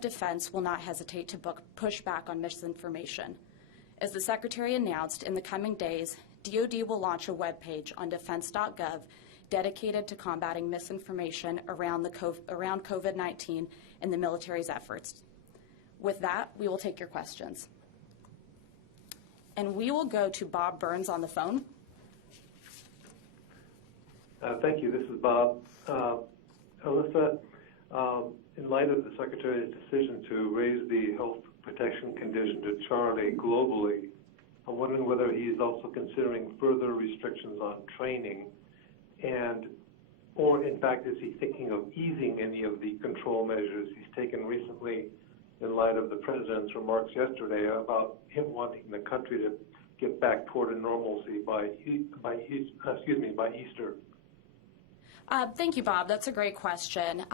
Defense will not hesitate to push back on misinformation. As the Secretary announced, in the coming days, DoD will launch a webpage on defense.gov dedicated to combating misinformation around COVID-19 and the military's efforts. With that, we will take your questions. And we will go to Bob Burns on the phone. Thank you. This is Bob. Alyssa, in light of the Secretary's decision to raise the health protection condition to Charlie globally, I'm wondering whether he is also considering further restrictions on training, or in fact, is he thinking of easing any of the control measures he's taken recently in light of the President's remarks yesterday about him wanting the country to get back toward a normalcy by Easter? Thank you, Bob. That's a great question.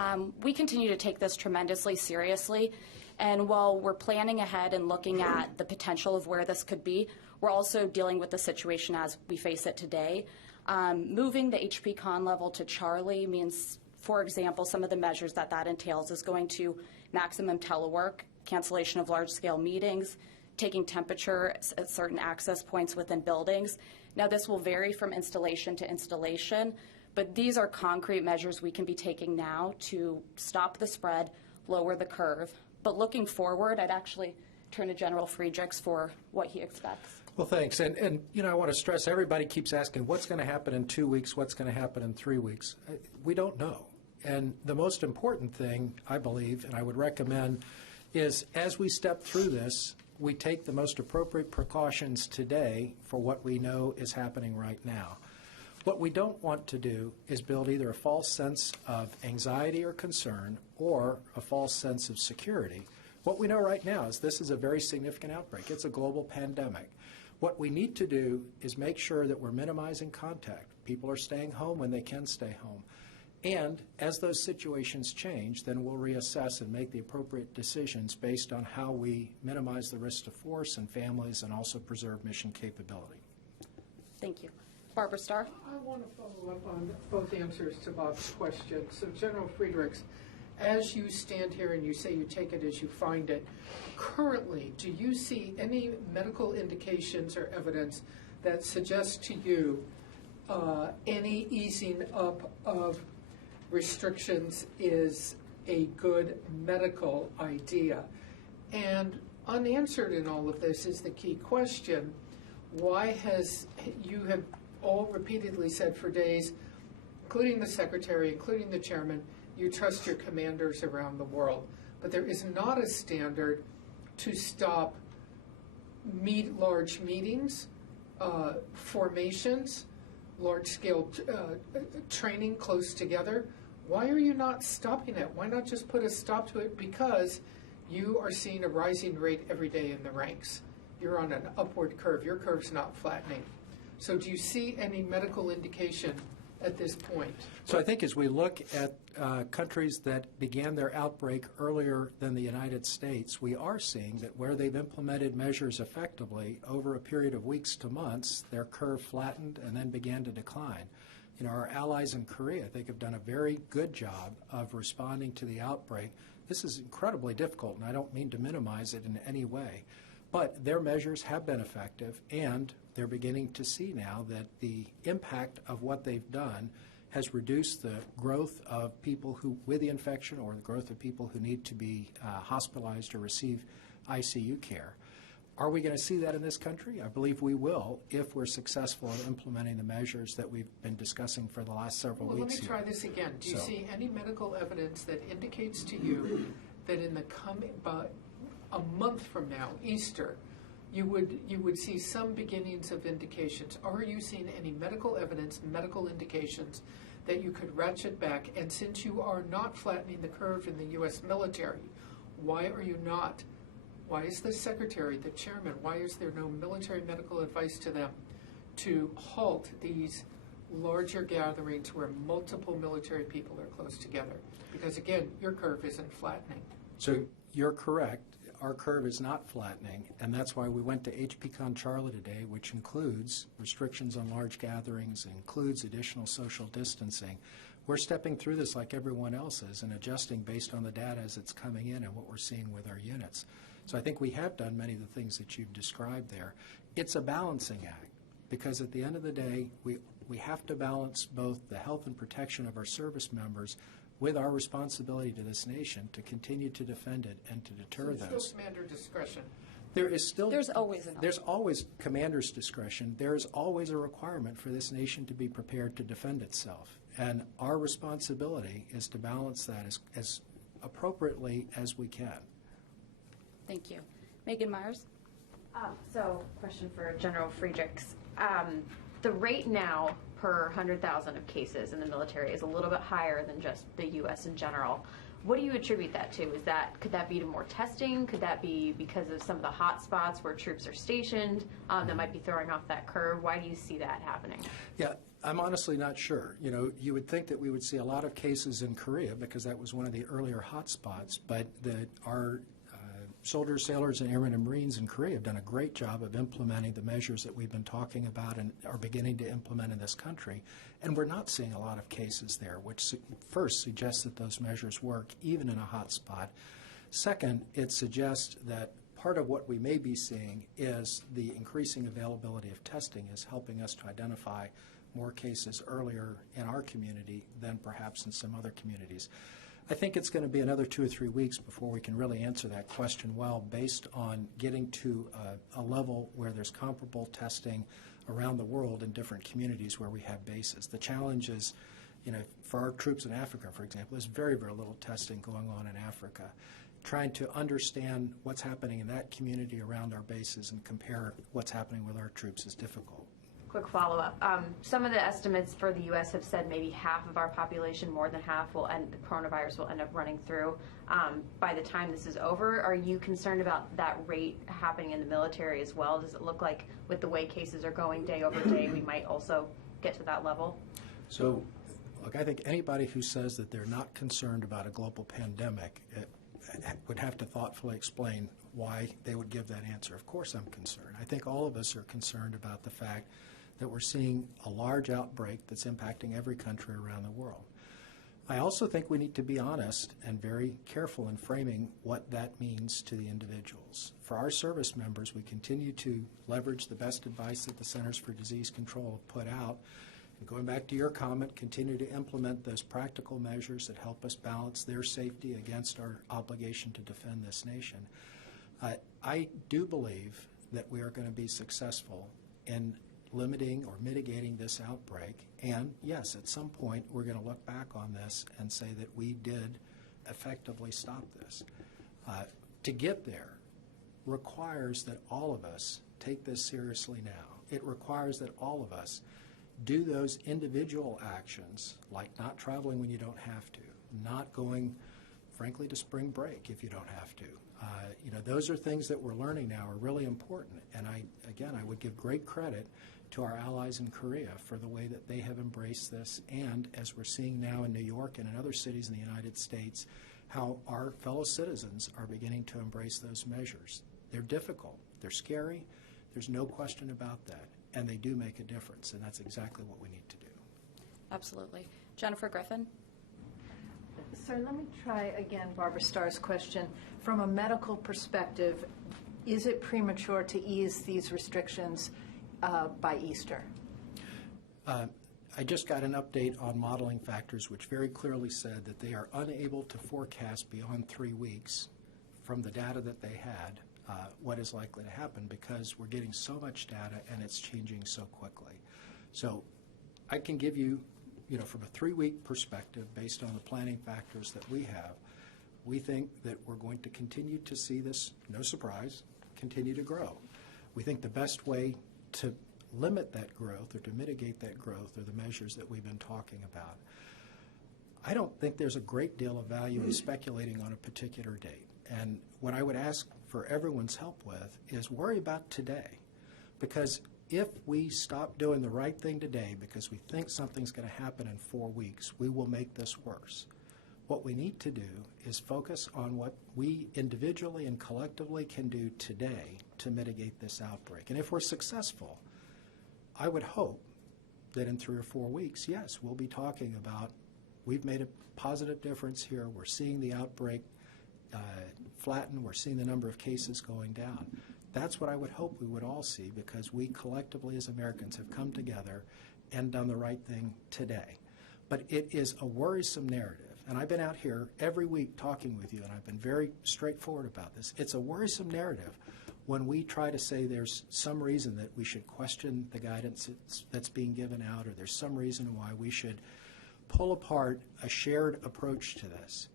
We continue to take this tremendously seriously. And while we're planning ahead and looking at the potential of where this could be, we're also dealing with the situation as we face it today. Moving the HPCon level to Charlie means, for example, some of the measures that entails is going to maximum telework, cancellation of large-scale meetings, taking temperature at certain access points within buildings. Now, this will vary from installation to installation, but these are concrete measures we can be taking now to stop the spread, lower the curve. But looking forward, I'd actually turn to General Friedrichs for what he expects. Well, thanks. And you know, I want to stress, everybody keeps asking, what's going to happen in 2 weeks? What's going to happen in 3 weeks? We don't know. And the most important thing, I believe, and I would recommend, is as we step through this, we take the most appropriate precautions today for what we know is happening right now. What we don't want to do is build either a false sense of anxiety or concern or a false sense of security. What we know right now is this is a very significant outbreak. It's a global pandemic. What we need to do is make sure that we're minimizing contact. People are staying home when they can stay home. And as those situations change, then we'll reassess and make the appropriate decisions based on how we minimize the risk to force and families and also preserve mission capability. Thank you. Barbara Starr. I want to follow up on both answers to Bob's question. So General Friedrichs, as you stand here and you say you take it as you find it, currently, do you see any medical indications or evidence that suggests to you any easing up of restrictions is a good medical idea? And unanswered in all of this is the key question. Why you have all repeatedly said for days, including the Secretary, including the Chairman, you trust your commanders around the world. But there is not a standard to stop large meetings, formations, large-scale training close together. Why are you not stopping it? Why not just put a stop to it? Because you are seeing a rising rate every day in the ranks. You're on an upward curve. Your curve's not flattening. So do you see any medical indication at this point? So I think as we look at countries that began their outbreak earlier than the United States, we are seeing that where they've implemented measures effectively over a period of weeks to months, their curve flattened and then began to decline. You know, our allies in Korea, I think, have done a very good job of responding to the outbreak. This is incredibly difficult, and I don't mean to minimize it in any way. But their measures have been effective, and they're beginning to see now that the impact of what they've done has reduced the growth of people with the infection or the growth of people who need to be hospitalized or receive ICU care. Are we going to see that in this country? I believe we will if we're successful in implementing the measures that we've been discussing for the last several weeks. Let me try this again. Do you see any medical evidence that indicates to you that in the coming, about a month from now, Easter, you would see some beginnings of indications? Are you seeing any medical evidence, medical indications that you could ratchet back? And since you are not flattening the curve in the U.S. military, why are you not? Why is the Secretary, the Chairman, why is there no military medical advice to them to halt these larger gatherings where multiple military people are close together? Because again, your curve isn't flattening. So you're correct. Our curve is not flattening, and that's why we went to HPCon Charlie today, which includes restrictions on large gatherings, includes additional social distancing. we're stepping through this like everyone else is and adjusting based on the data as it's coming in and what we're seeing with our units. So I think we have done many of the things that you've described there. It's a balancing act because at the end of the day, we have to balance both the health and protection of our service members with our responsibility to this nation to continue to defend it and to deter So those. still commander discretion. There's always an There's always commander's discretion. There's always a requirement for this nation to be prepared to defend itself. And our responsibility is to balance that as appropriately as we can. Thank you. Megan Myers? So, question for General Friedrichs. The rate now per 100,000 of cases in the military is a little bit higher than just the U.S. in general. What do you attribute that to? Could that be to more testing? Could that be because of some of the hot spots where troops are stationed that might be throwing off that curve? Why do you see that happening? Yeah, I'm honestly not sure. You know, you would think that we would see a lot of cases in Korea because that was one of the earlier hot spots, but our soldiers, sailors, and airmen and Marines in Korea have done a great job of implementing the measures that we've been talking about and are beginning to implement in this country. And we're not seeing a lot of cases there, which first suggests that those measures work even in a hot spot. Second, it suggests that part of what we may be seeing is the increasing availability of testing is helping us to identify more cases earlier in our community than perhaps in some other communities. I think it's going to be another 2 or 3 weeks before we can really answer that question well based on getting to a level where there's comparable testing around the world in different communities where we have bases. The challenge is, you know, for our troops in Africa, for example, there's very, very little testing going on in Africa. Trying to understand what's happening in that community around our bases and compare what's happening with our troops is difficult. Quick follow-up. Some of the estimates for the U.S. have said maybe half of our population, more than half, the coronavirus will end up running through by the time this is over. Are you concerned about that rate happening in the military as well? Does it look like with the way cases are going day over day, we might also get to that level? So, look, I think anybody who says that they're not concerned about a global pandemic would have to thoughtfully explain why they would give that answer. Of course I'm concerned. I think all of us are concerned about the fact that we're seeing a large outbreak that's impacting every country around the world. I also think we need to be honest and very careful in framing what that means to the individuals. For our service members, we continue to leverage the best advice that the Centers for Disease Control have put out. And going back to your comment, continue to implement those practical measures that help us balance their safety against our obligation to defend this nation. I do believe that we are going to be successful in limiting or mitigating this outbreak. And yes, at some point we're going to look back on this and say that we did effectively stop this. To get there requires that all of us take this seriously now. It requires that all of us do those individual actions, like not traveling when you don't have to, not going, frankly, to spring break if you don't have to. You know, those are things that we're learning now are really important. And I would give great credit to our allies in Korea for the way that they have embraced this, and as we're seeing now in New York and in other cities in the United States, how our fellow citizens are beginning to embrace those measures. They're difficult, they're scary, there's no question about that, and they do make a difference, and that's exactly what we need to do. Absolutely. Jennifer Griffin? Sir, let me try again Barbara Starr's question. From a medical perspective, is it premature to ease these restrictions by Easter? I just got an update on modeling factors which very clearly said that they are unable to forecast beyond 3 weeks from the data that they had what is likely to happen because we're getting so much data and it's changing so quickly. So I can give you, from a 3-week perspective, based on the planning factors that we have, we think that we're going to continue to see this, no surprise, continue to grow. We think the best way to limit that growth or to mitigate that growth are the measures that we've been talking about. I don't think there's a great deal of value in speculating on a particular date. And what I would ask for everyone's help with is worry about today. Because if we stop doing the right thing today because we think something's going to happen in 4 weeks, we will make this worse. What we need to do is focus on what we individually and collectively can do today to mitigate this outbreak. And if we're successful, I would hope that in 3 or 4 weeks, yes, we'll be talking about we've made a positive difference here. We're seeing the outbreak flatten. We're seeing the number of cases going down. That's what I would hope we would all see, because we collectively as Americans have come together and done the right thing today. But it is a worrisome narrative, and I've been out here every week talking with you, and I've been very straightforward about this. It's a worrisome narrative when we try to say there's some reason that we should question the guidance that's being given out, or there's some reason why we should pull apart a shared approach to this.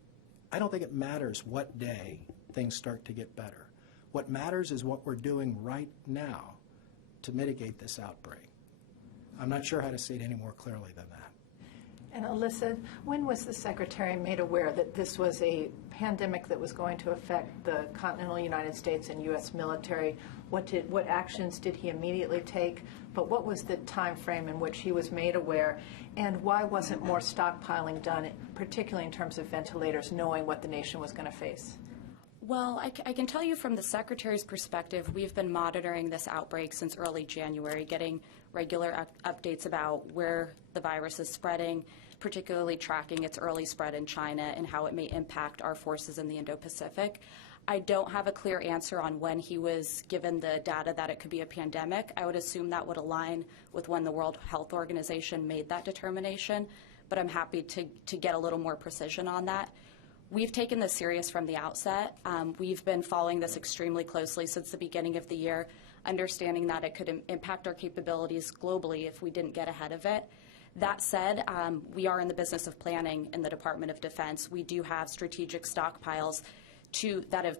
I don't think it matters what day things start to get better. What matters is what we're doing right now to mitigate this outbreak. I'm not sure how to say it any more clearly than that. And Alyssa, when was the Secretary made aware that this was a pandemic that was going to affect the continental United States and U.S. military? What actions did he immediately take? But what was the time frame in which he was made aware? And why wasn't more stockpiling done, particularly in terms of ventilators, knowing what the nation was going to face? Well, I can tell you from the Secretary's perspective, we've been monitoring this outbreak since early January, getting regular updates about where the virus is spreading, particularly tracking its early spread in China and how it may impact our forces in the Indo-Pacific. I don't have a clear answer on when he was given the data that it could be a pandemic. I would assume that would align with when the World Health Organization made that determination, but I'm happy to get a little more precision on that. We've taken this serious from the outset. We've been following this extremely closely since the beginning of the year, understanding that it could impact our capabilities globally if we didn't get ahead of it. That said, we are in the business of planning in the Department of Defense. We do have strategic stockpiles that have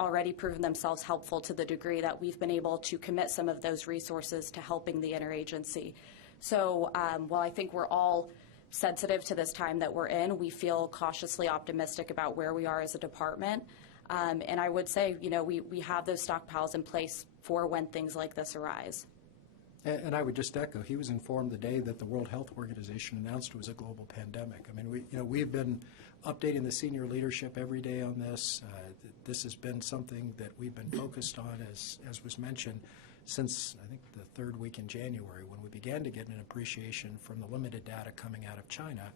already proven themselves helpful to the degree that we've been able to commit some of those resources to helping the interagency. So while I think we're all sensitive to this time that we're in, we feel cautiously optimistic about where we are as a department. And I would say, we have those stockpiles in place for when things like this arise. And I would just echo, he was informed the day that the World Health Organization announced it was a global pandemic. I mean, we've been updating the senior leadership every day on this. This has been something that we've been focused on, as was mentioned, since I think the third week in January, when we began to get an appreciation from the limited data coming out of China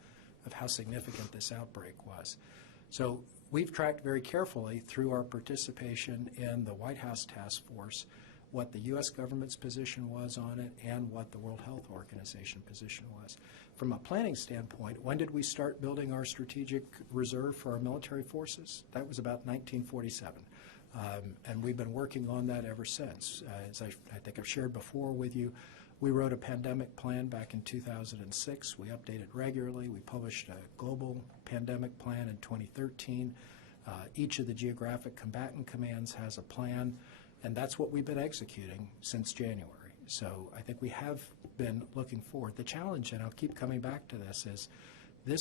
of how significant this outbreak was. So we've tracked very carefully through our participation in the White House Task Force what the U.S. government's position was on it and what the World Health Organization position was. From a planning standpoint, when did we start building our strategic reserve for our military forces? That was about 1947. And we've been working on that ever since. As I think I've shared before with you, we wrote a pandemic plan back in 2006. We updated regularly. We published a global pandemic plan in 2013. Each of the geographic combatant commands has a plan, and that's what we've been executing since January. So I think we have been looking forward. The challenge, and I'll keep coming back to this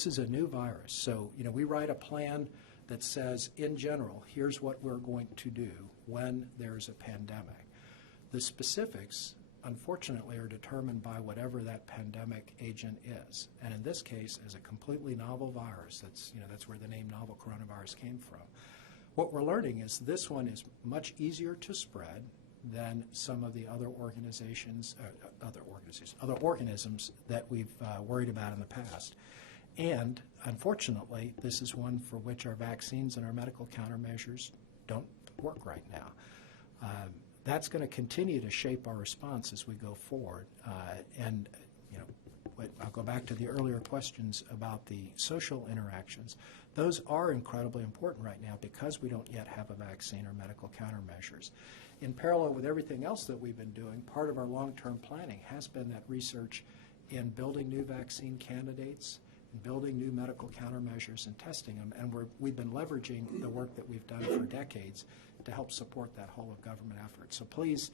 is a new virus. So, we write a plan that says, in general, here's what we're going to do when there's a pandemic. The specifics, unfortunately, are determined by whatever that pandemic agent is. And in this case, as a completely novel virus, that's where the name novel coronavirus came from. What we're learning is this one is much easier to spread than some of the other organisms that we've worried about in the past. And unfortunately, this is one for which our vaccines and our medical countermeasures don't work right now. That's going to continue to shape our response as we go forward. I'll go back to the earlier questions about the social interactions. Those are incredibly important right now because we don't yet have a vaccine or medical countermeasures. In parallel with everything else that we've been doing, part of our long-term planning has been that research in building new vaccine candidates, building new medical countermeasures and testing them, and we've been leveraging the work that we've done for decades to help support that whole of government effort. So please,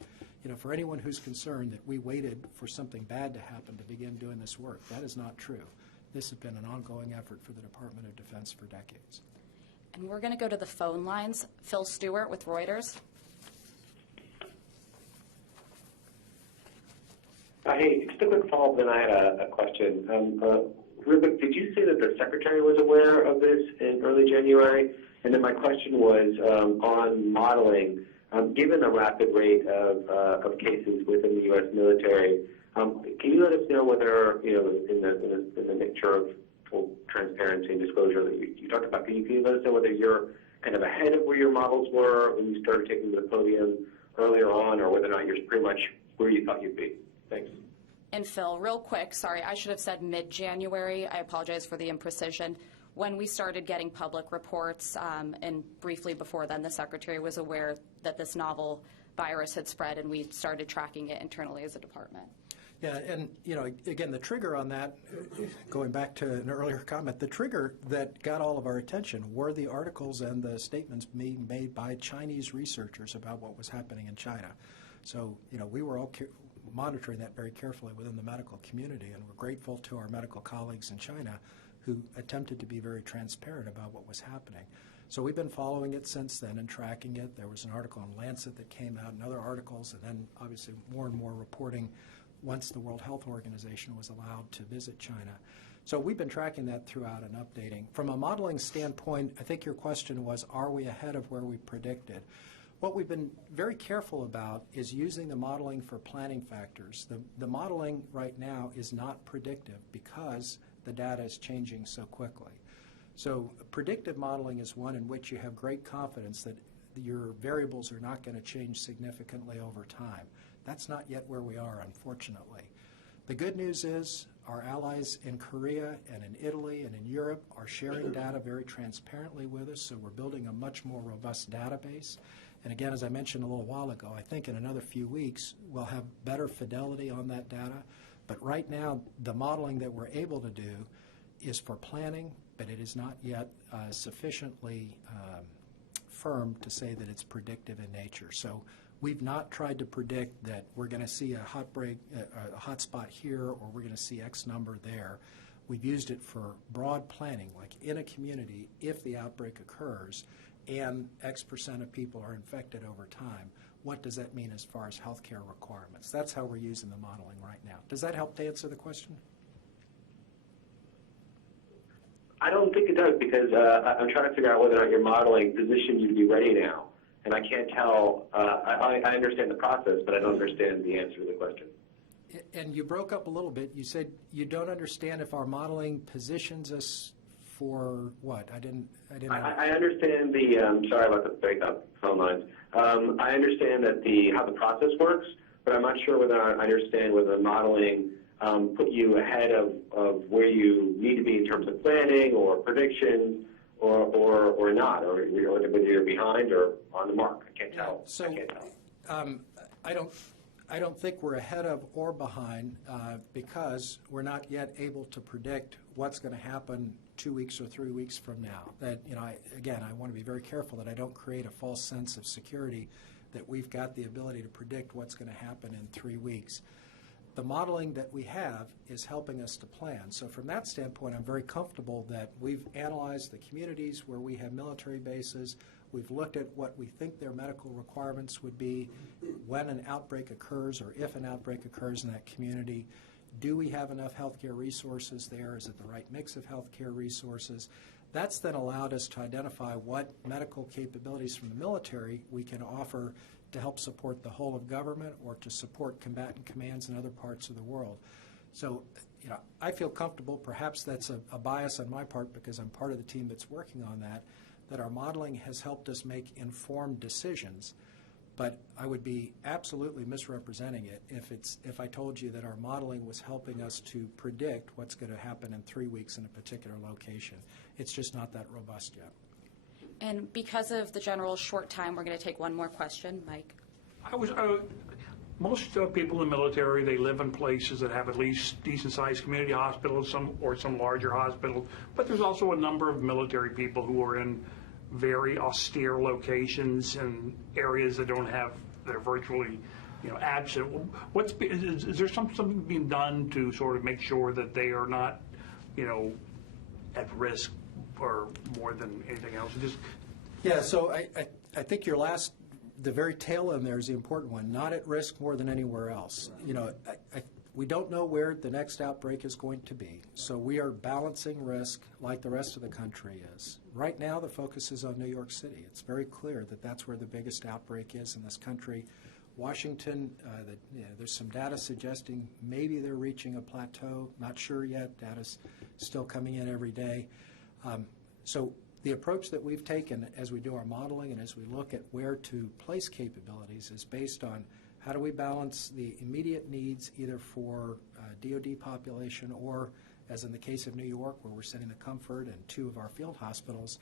for anyone who's concerned that we waited for something bad to happen to begin doing this work, that is not true. This has been an ongoing effort for the Department of Defense for decades. And we're going to go to the phone lines. Phil Stewart with Reuters. Hey, just a quick follow-up, then I had a question. Rubik, did you say that the Secretary was aware of this in early January? And then my question was on modeling. Given the rapid rate of cases within the U.S. military, can you let us know whether, in the mixture of full transparency and disclosure that you talked about. Can you let us know whether you're kind of ahead of where your models were when you started taking the podium earlier on, or whether or not you're pretty much where you thought you'd be? Thanks. And Phil, real quick, sorry, I should have said mid-January. I apologize for the imprecision. When we started getting public reports, and briefly before then, the Secretary was aware that this novel virus had spread, and we started tracking it internally as a department. Yeah, and again, the trigger on that, going back to an earlier comment, the trigger that got all of our attention were the articles and the statements being made by Chinese researchers about what was happening in China. So, we were all monitoring that very carefully within the medical community, and we're grateful to our medical colleagues in China who attempted to be very transparent about what was happening. So we've been following it since then and tracking it. There was an article in Lancet that came out and other articles, and then obviously more and more reporting once the World Health Organization was allowed to visit China. So we've been tracking that throughout and updating. From a modeling standpoint, I think your question was, are we ahead of where we predicted? What we've been very careful about is using the modeling for planning factors. The modeling right now is not predictive because the data is changing so quickly. So predictive modeling is one in which you have great confidence that your variables are not going to change significantly over time. That's not yet where we are, unfortunately. The good news is our allies in Korea and in Italy and in Europe are sharing data very transparently with us, so we're building a much more robust database. And again, as I mentioned a little while ago, I think in another few weeks we'll have better fidelity on that data. But right now, the modeling that we're able to do is for planning, but it is not yet sufficiently firm to say that it's predictive in nature. So we've not tried to predict that we're going to see a hot spot here, or we're going to see X number there. We've used it for broad planning, like in a community, if the outbreak occurs and X percent of people are infected over time, what does that mean as far as healthcare requirements? That's how we're using the modeling right now. Does that help to answer the question? I don't think it does, because I'm trying to figure out whether or not your modeling positions you to be ready now. And I can't tell. I understand the process, but I don't understand the answer to the question. And you broke up a little bit. You said you don't understand if our modeling positions us for what? I didn't. I understand the. Sorry about the breakup phone lines. I understand that how the process works, but I'm not sure whether I understand whether the modeling put you ahead of where you need to be in terms of planning or predictions, or not, or whether you're behind or on the mark. I can't tell. So I can't tell. I don't think we're ahead of or behind because we're not yet able to predict what's going to happen 2 weeks or 3 weeks from now. That I want to be very careful that I don't create a false sense of security that we've got the ability to predict what's going to happen in 3 weeks. The modeling that we have is helping us to plan. So from that standpoint, I'm very comfortable that we've analyzed the communities where we have military bases. We've looked at what we think their medical requirements would be when an outbreak occurs, or if an outbreak occurs in that community. Do we have enough healthcare resources there? Is it the right mix of healthcare resources? That's then allowed us to identify what medical capabilities from the military we can offer to help support the whole of government or to support combatant commands in other parts of the world. So, I feel comfortable, perhaps that's a bias on my part because I'm part of the team that's working on that our modeling has helped us make informed decisions. But I would be absolutely misrepresenting it if I told you that our modeling was helping us to predict what's going to happen in 3 weeks in a particular location. It's just not that robust yet. And because of the general short time, we're going to take one more question. Mike? Most people in the military, they live in places that have at least decent-sized community hospitals, some larger hospitals. But there's also a number of military people who are in very austere locations and areas that they're virtually, absent. Is there something being done to sort of make sure that they are not, at risk or more than anything else? Yeah, so I think the very tail end there is the important one, not at risk more than anywhere else. We don't know where the next outbreak is going to be, so we are balancing risk like the rest of the country is. Right now, the focus is on New York City. It's very clear that that's where the biggest outbreak is in this country. Washington, there's some data suggesting maybe they're reaching a plateau. Not sure yet. Data's still coming in every day. So the approach that we've taken as we do our modeling and as we look at where to place capabilities is based on how do we balance the immediate needs either for DoD population or, as in the case of New York, where we're sending the Comfort and 2 of our field hospitals,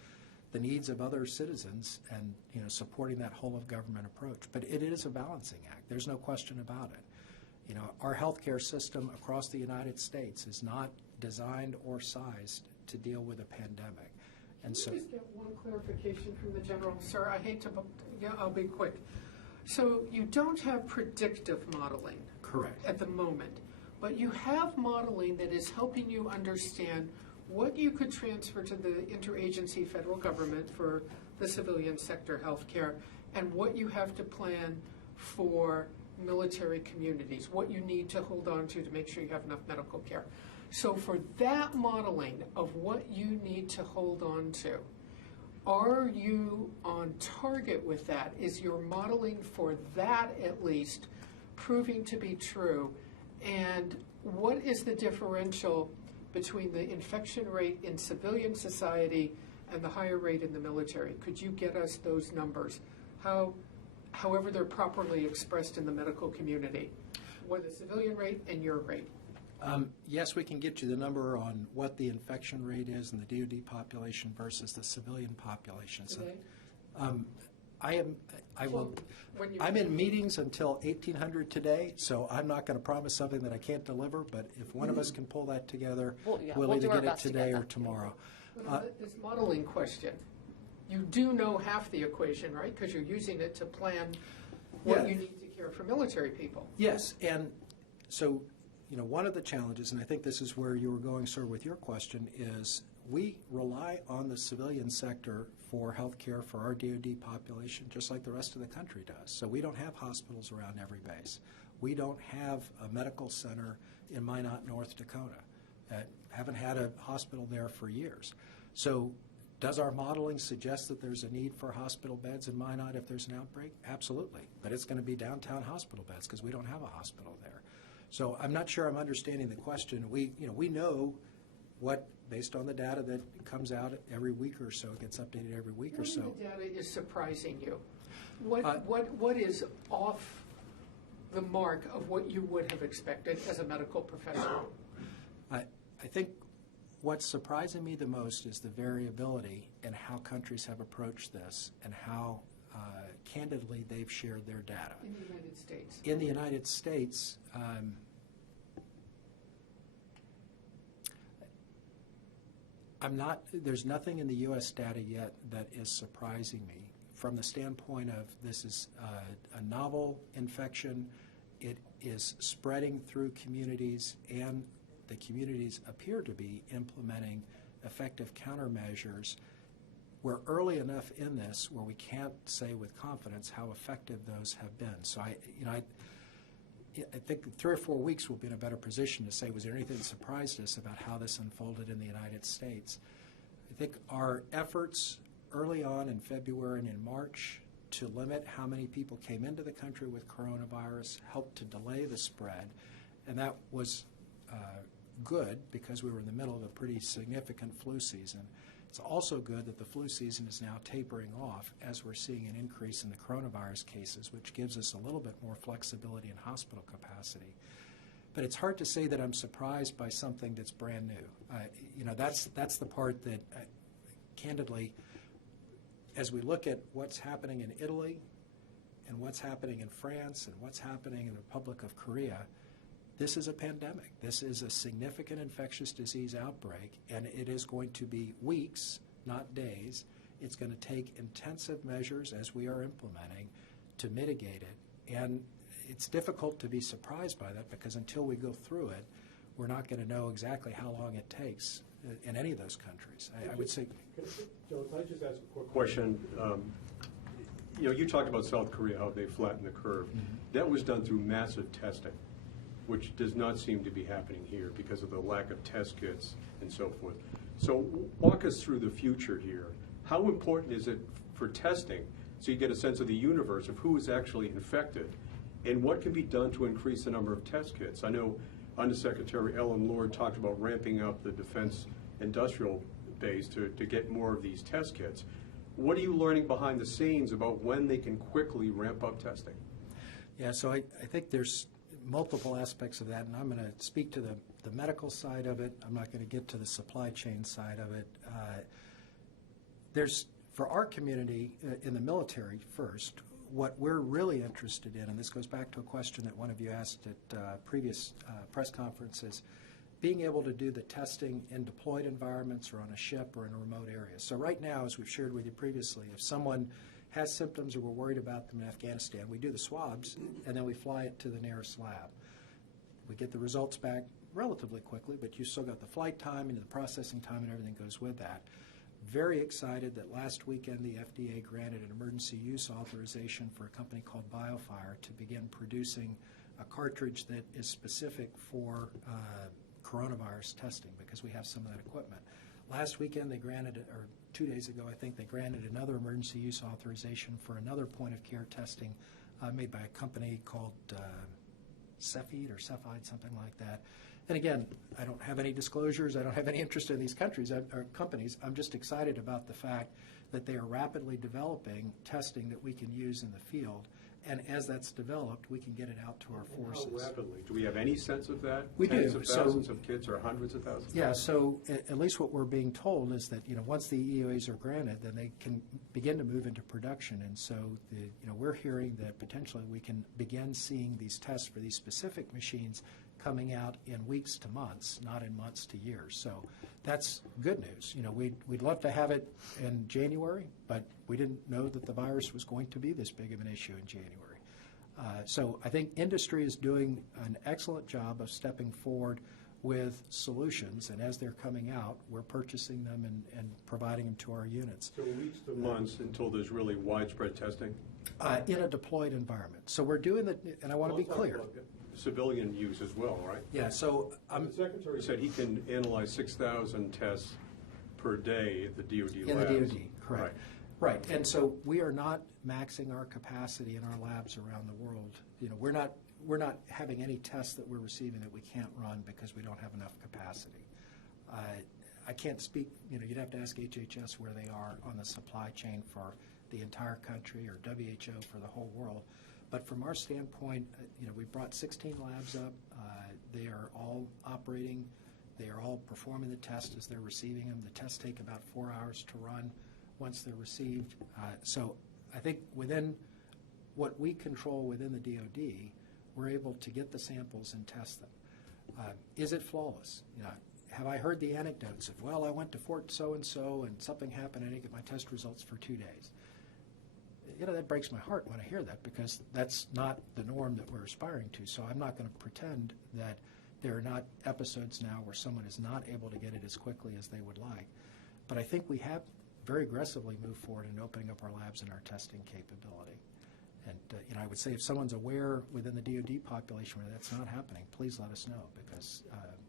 the needs of other citizens and supporting that whole of government approach. But it is a balancing act. There's no question about it. Our healthcare system across the United States is not designed or sized to deal with a pandemic. And so, Can you just get one clarification from the general? Sir, I hate to, I'll be quick. So you don't have predictive modeling. Correct. At the moment, but you have modeling that is helping you understand what you could transfer to the interagency federal government for the civilian sector healthcare and what you have to plan for military communities, what you need to hold on to make sure you have enough medical care. So for that modeling of what you need to hold on to, are you on target with that? Is your modeling for that at least proving to be true? And what is the differential between the infection rate in civilian society and the higher rate in the military? Could you get us those numbers, however they're properly expressed in the medical community, what the civilian rate and your rate? Yes, we can get you the number on what the infection rate is in the DoD population versus the civilian population. So, I'm in meetings until 1800 today, so I'm not going to promise something that I can't deliver, but if one of us can pull that together, we'll either get it today or tomorrow. This modeling question, you do know half the equation, right? Because you're using it to plan what you need to care for military people. Yes, and so one of the challenges, and I think this is where you were going, sir, with your question, is we rely on the civilian sector for health care for our DoD population, just like the rest of the country does. So we don't have hospitals around every base. We don't have a medical center in Minot, North Dakota. Haven't had a hospital there for years. So does our modeling suggest that there's a need for hospital beds in Minot if there's an outbreak? Absolutely. But it's going to be downtown hospital beds because we don't have a hospital there. So I'm not sure I'm understanding the question. We know what, based on the data that comes out every week or so, it gets updated every week or so. What in the data is surprising you? What is off the mark of what you would have expected as a medical professional? I think what's surprising me the most is the variability in how countries have approached this and how candidly they've shared their data. In the United States? In the United States, there's nothing in the U.S. data yet that is surprising me from the standpoint of this is a novel infection. It is spreading through communities, and the communities appear to be implementing effective countermeasures. We're early enough in this where we can't say with confidence how effective those have been. So I think 3 or 4 weeks we'll be in a better position to say, was there anything that surprised us about how this unfolded in the United States? I think our efforts early on in February and in March to limit how many people came into the country with coronavirus helped to delay the spread, and that was good because we were in the middle of a pretty significant flu season. It's also good that the flu season is now tapering off as we're seeing an increase in the coronavirus cases, which gives us a little bit more flexibility in hospital capacity. But it's hard to say that I'm surprised by something that's brand new. That's the part that, candidly, as we look at what's happening in Italy and what's happening in France and what's happening in the Republic of Korea, this is a pandemic. This is a significant infectious disease outbreak, and it is going to be weeks, not days. It's going to take intensive measures, as we are implementing, to mitigate it. And it's difficult to be surprised by that because until we go through it, we're not going to know exactly how long it takes in any of those countries. I would say... Joe, can I just ask a quick question? You talked about South Korea, how they flattened the curve. Mm-hmm. That was done through massive testing, which does not seem to be happening here because of the lack of test kits and so forth. So walk us through the future here. How important is it for testing so you get a sense of the universe of who is actually infected And what can be done to increase the number of test kits? I know Undersecretary Ellen Lord talked about ramping up the defense industrial base to get more of these test kits. What are you learning behind the scenes about when they can quickly ramp up testing? Yeah, so I think there's multiple aspects of that, and I'm going to speak to the medical side of it. I'm not going to get to the supply chain side of it. There's, for our community in the military first, what we're really interested in, and this goes back to a question that one of you asked at previous press conferences, being able to do the testing in deployed environments or on a ship or in a remote area. So right now, as we've shared with you previously, if someone has symptoms or we're worried about them in Afghanistan, we do the swabs and then we fly it to the nearest lab. We get the results back relatively quickly, but you still got the flight time and the processing time and everything goes with that. Very excited that last weekend the FDA granted an emergency use authorization for a company called BioFire to begin producing a cartridge that is specific for coronavirus testing because we have some of that equipment. Last weekend they granted, or 2 days ago I think, they granted another emergency use authorization for another point of care testing made by a company called Cepheid or Cepheid, something like that. And again, I don't have any disclosures. I don't have any interest in these countries or companies. I'm just excited about the fact that they are rapidly developing testing that we can use in the field. And as that's developed, we can get it out to our forces. How rapidly? Do we have any sense of that? We Tens do. of thousands of kits or hundreds of thousands? Yeah, so at least what we're being told is that, once the EUAs are granted, then they can begin to move into production. And so, we're hearing that potentially we can begin seeing these tests for these specific machines coming out in weeks to months, not in months to years. So that's good news. We'd love to have it in January, but we didn't know that the virus was going to be this big of an issue in January. So I think industry is doing an excellent job of stepping forward with solutions, and as they're coming out, we're purchasing them and providing them to our units. So weeks to months until there's really widespread testing? In a deployed environment. So we're doing that, and I want to be clear. Civilian use as well, right? Yeah, so the Secretary said he can analyze 6,000 tests per day at the DoD in labs. the DoD, correct. Right, and so we are not maxing our capacity in our labs around the world. We're not having any tests that we're receiving that we can't run because we don't have enough capacity. I can't speak, you'd have to ask HHS where they are on the supply chain for the entire country or WHO for the whole world. But from our standpoint, we brought 16 labs up. They are all operating. They are all performing the test as they're receiving them. The tests take about 4 hours to run once they're received. So I think within what we control within the DoD, we're able to get the samples and test them. Is it flawless? Have I heard the anecdotes of, well, I went to Fort so-and-so and something happened, I didn't get my test results for 2 days. That breaks my heart when I hear that because that's not the norm that we're aspiring to. So I'm not going to pretend that there are not episodes now where someone is not able to get it as quickly as they would like. But I think we have very aggressively moved forward in opening up our labs and our testing capability. And I would say if someone's aware within the DoD population where that's not happening, please let us know because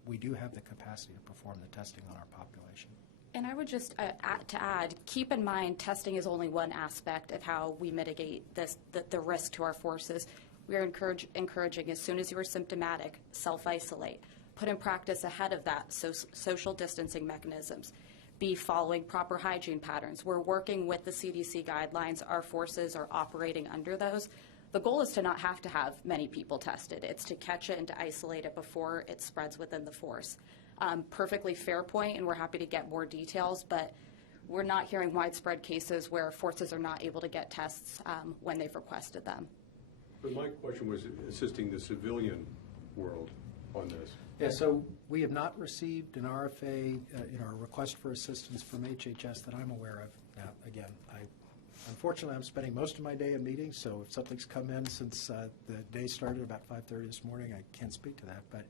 we do have the capacity to perform the testing on our population. And I would just to add, keep in mind testing is only one aspect of how we mitigate the risk to our forces. We are encouraging as soon as you are symptomatic, self-isolate. Put in practice ahead of that social distancing mechanisms. Be following proper hygiene patterns. We're working with the CDC guidelines. Our forces are operating under those. The goal is to not have to have many people tested. It's to catch it and to isolate it before it spreads within the force. Perfectly fair point, and we're happy to get more details, but we're not hearing widespread cases where forces are not able to get tests when they've requested them. But my question was assisting the civilian world on this. Yeah, so we have not received an RFA, a request for assistance from HHS that I'm aware of. Now, again, unfortunately, I'm spending most of my day in meetings, so if something's come in since the day started about 5:30 this morning, I can't speak to that. But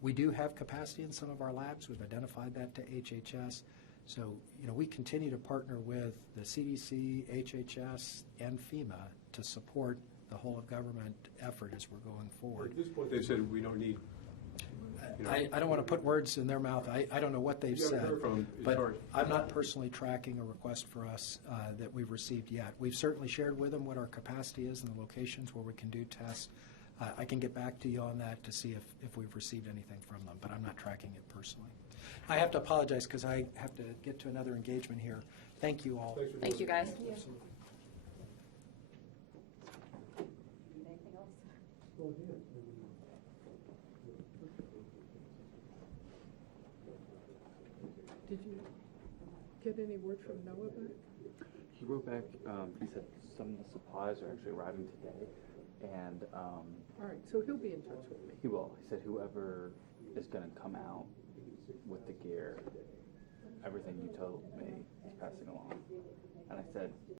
we do have capacity in some of our labs. We've identified that to HHS. So, we continue to partner with the CDC, HHS, and FEMA to support the whole of government effort as we're going forward. At this point, they said we don't need I don't want to put words in their mouth. I don't know what they've You haven't said, heard from- but sorry. I'm not personally tracking a request for us that we've received yet. We've certainly shared with them what our capacity is and the locations where we can do tests. I can get back to you on that to see if we've received anything from them, but I'm not tracking it personally. I have to apologize because I have to get to another engagement here. Thank you all. Thank you, guys. Did you get any word from Noah back? He wrote back, he said some of the supplies are actually arriving today, and All right, so he'll be in touch with me. he will. He said whoever is going to come out with the gear, everything you told me, he's passing along. And I said,